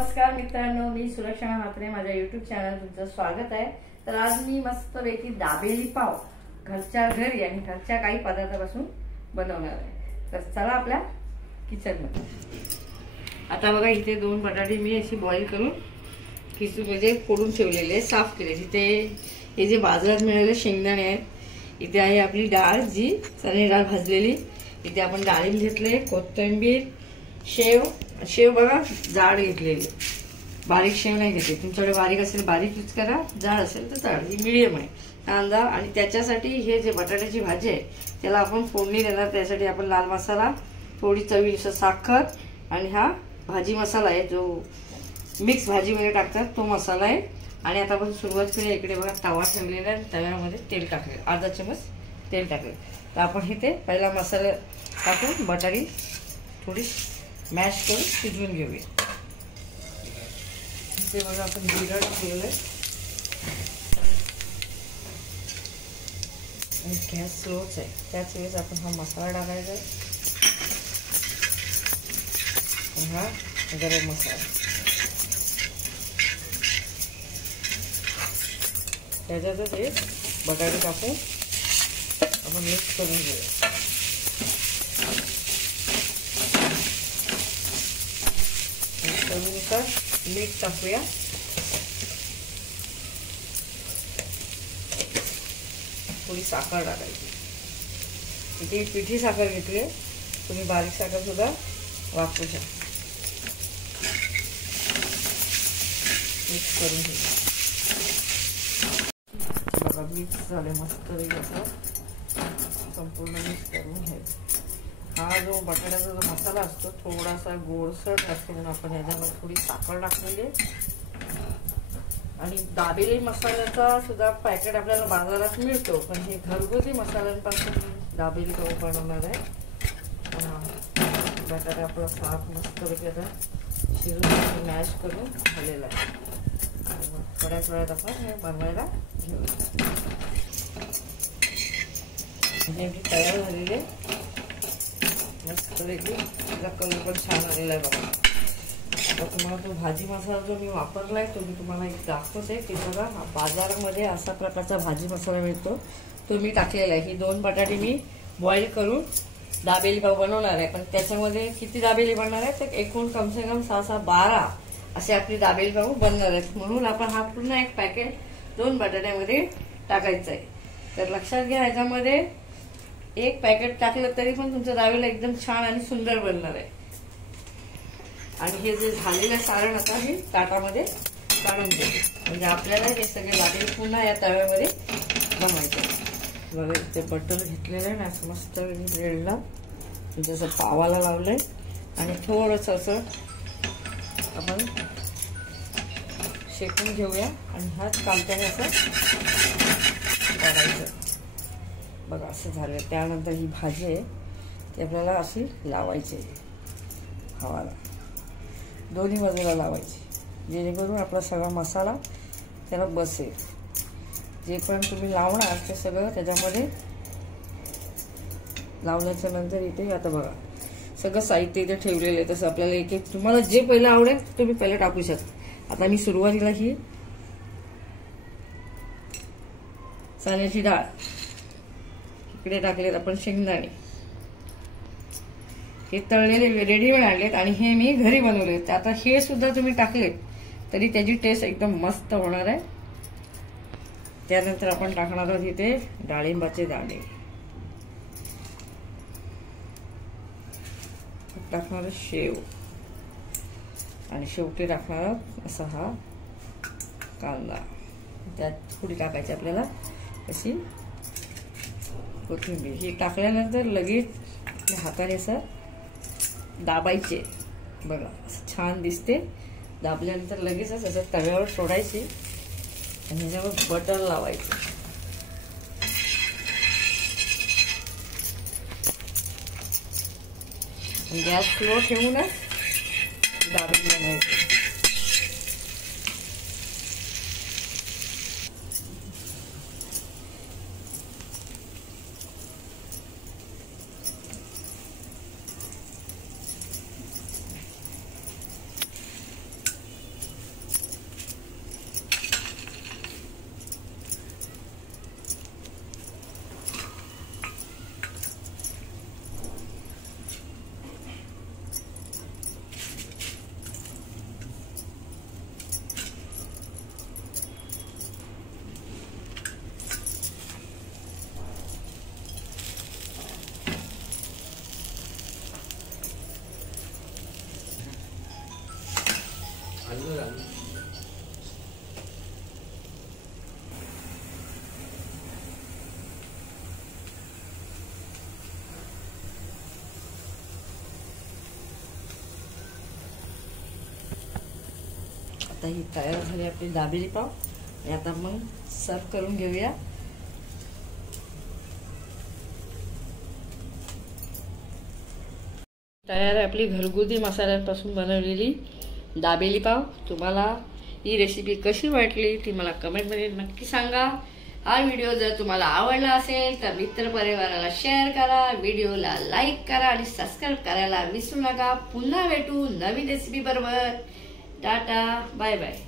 नमस्कार मित्रांनो, मी सुलक्षणा म्हात्रे, माझ्या YouTube चॅनल तुमचं स्वागत आहे। तर आज मी मस्तपैकी दाबेली पाव घरच्या घरी आणि घरच्या काही पदार्थापासून बनवणार आहे। तर चला आपल्या किचन मध्ये। आता बघा, इथे 2 बटाटे मी अशी बॉईल करून किसून म्हणजे फोडून ठेवलेले, साफ केले। इथे हे जे बाजारात मिळालेले शेंगदाणे आहेत, इथे आहे आपली डाळ, जी चणे डाळ भाजलेली, इथे आपण डाळिंब घेतले, कोथिंबीर, शेव बघा जाड घेतलेली, बारीक शेव नाही घेतली। तुमच्याकडे बारीक असेल बारीक यूज करा, जाड असेल तर जाड। ही मीडियम आहे। कांदा आणि त्याच्यासाठी हे जे बटाट्याची भाजी आहे त्याला आपण फोडणी देणार। त्यासाठी आपण लाल मसाला, थोडी चवीनुसार साखर आणि हा भाजी मसाला आहे जो मिक्स भाजीमध्ये टाकतात तो मसाला आहे। आणि आता आपण सुरुवात करूया। इकडे बघा तवा ठेवलेला आहे, तव्यामध्ये तेल टाकले, अर्धा चमच तेल टाकले। तर आपण हे ते पहिला मसाला टाकून बटाटी थोडी मॅश करून शिजवून घेऊया। इथे बघा आपण जिरं टाकलेलं आहे आणि गॅस स्लोच आहे। त्याच वेळेस आपण हा मसाला टाकायचा आहे, हा गरम मसाला, त्याच्यातच हे बटाटे टाकून आपण मिक्स करून घेऊया। चवीनुसार मीठ टाकूया, थोडी साखर टाकायची। इथे पिठी साखर घेतली, तुम्ही बारीक साखर सुद्धा वापरू शकता। मिक्स करून घेऊया। बघा मिक्स झाले मस्त असं संपूर्ण मिक्स करून घ्यायचं। हा जो बटाट्याचा जो मसाला असतो थोडासा गोडसर असतो, म्हणून आपण याच्यामध्ये थोडी साखर टाकलेली आहे। आणि दाबेली मसाल्याचा सुद्धा पॅकेट आपल्याला बाजारात मिळतो, पण हे घरगुती मसाल्यांपासून दाबेली पाव बनवणार आहे। बटाटा आपला साफ मस्तपैकी आता शिजून मॅश करून झालेला आहे। थोड्याच वेळात आपण हे बनवायला घेऊया। म्हणजे तयार झालेली आहे मस्तपैकी, त्याचा कलर पण छान आलेला आहे बघा। आता तुम्हाला तो भाजी मसाला जो मी वापरलाय तो मी तुम्हाला एक दाखवते की बघा, बाजारामध्ये असा प्रकारचा भाजी मसाला मिळतो, तो मी टाकलेला आहे। ही 2 बटाटे मी बॉईल करून दाबेली पाव बनवणार आहे। पण त्याच्यामध्ये किती दाबेली बनणार आहे तर एकूण कमसे कम 6-12 असे आपली दाबेली पाव बनणार आहेत। म्हणून आपण हा पूर्ण एक पॅकेट 2 बटाट्यामध्ये टाकायचं आहे। तर लक्षात घ्या, ह्याच्यामध्ये एक पॅकेट टाकलं तरी पण तुमचं दाबेला एकदम छान आणि सुंदर बनणार आहे। आणि हे जे झालेलं सारण आता हे ताटामध्ये काढून देऊ, म्हणजे आपल्याला हे सगळे वाटे पुन्हा या तव्यामध्ये बनवायचं। बघा इथे बटर घेतलेलं आहे ना, असं मस्त ब्रेडला जसं पावाला लावलंय आणि थोडंसं असं आपण शेकून घेऊया आणि हात कालत्याने असं काढायचं। बघा असं झालं। त्यानंतर ही भाजी आहे ती आपल्याला अशी लावायची, हवाला दोन्ही बाजूला लावायची, जेणेकरून आपला सगळा मसाला त्याला बसेल। जे पण तुम्ही लावणार ते सगळं त्याच्यामध्ये लावल्याच्या नंतर इथे आता बघा सगळं साहित्य इथे ठेवलेलं आहे। तसं आपल्याला एक एक तुम्हाला जे पहिलं आवडेल तुम्ही पहिलं टाकू शकता। आता मी सुरुवातीला ही चण्याची डाळ इकडे टाकलेत, आपण शेंगदाणे हे तळलेले रेडीमेड आणलेत आणि हे मी घरी बनवलेत। आता हे सुद्धा तुम्ही टाकलेत तरी त्याची टेस्ट एकदम मस्त होणार आहे। त्यानंतर आपण टाकणार आहोत इथे डाळिंबाचे दाणे, टाकणार शेव आणि शेवटी टाकणार आहोत असा हा कांदा। त्यात थोडी टाकायची आपल्याला अशी कोथिंबीर। ही टाकल्यानंतर लगेच हाताने असं दाबायचे, बघा छान दिसते। दाबल्यानंतर लगेचच असं तव्यावर सोडायची आणि ह्याच्यावर बटर लावायचं। गॅस स्लो ठेवूनच दाबून बनवायचं। आता ही तयार झाली आपली दाबेली पाव. आता मग सर्व करून घेऊया. तयार आहे आपली घरगुती मसाल्यांपासून बनवलेली दाबेली पाव. तुम्हाला ही रेसिपी कशी वाटली ती मला कमेंटमध्ये नक्की सांगा. हा व्हिडिओ जर तुम्हाला आवडला असेल तर मित्रपरिवाराला शेअर करा, व्हिडिओला लाईक करा आणि सबस्क्राईब करायला विसरू नका. पुन्हा भेटू नवीन रेसिपी बरोबर. Tata, bye bye.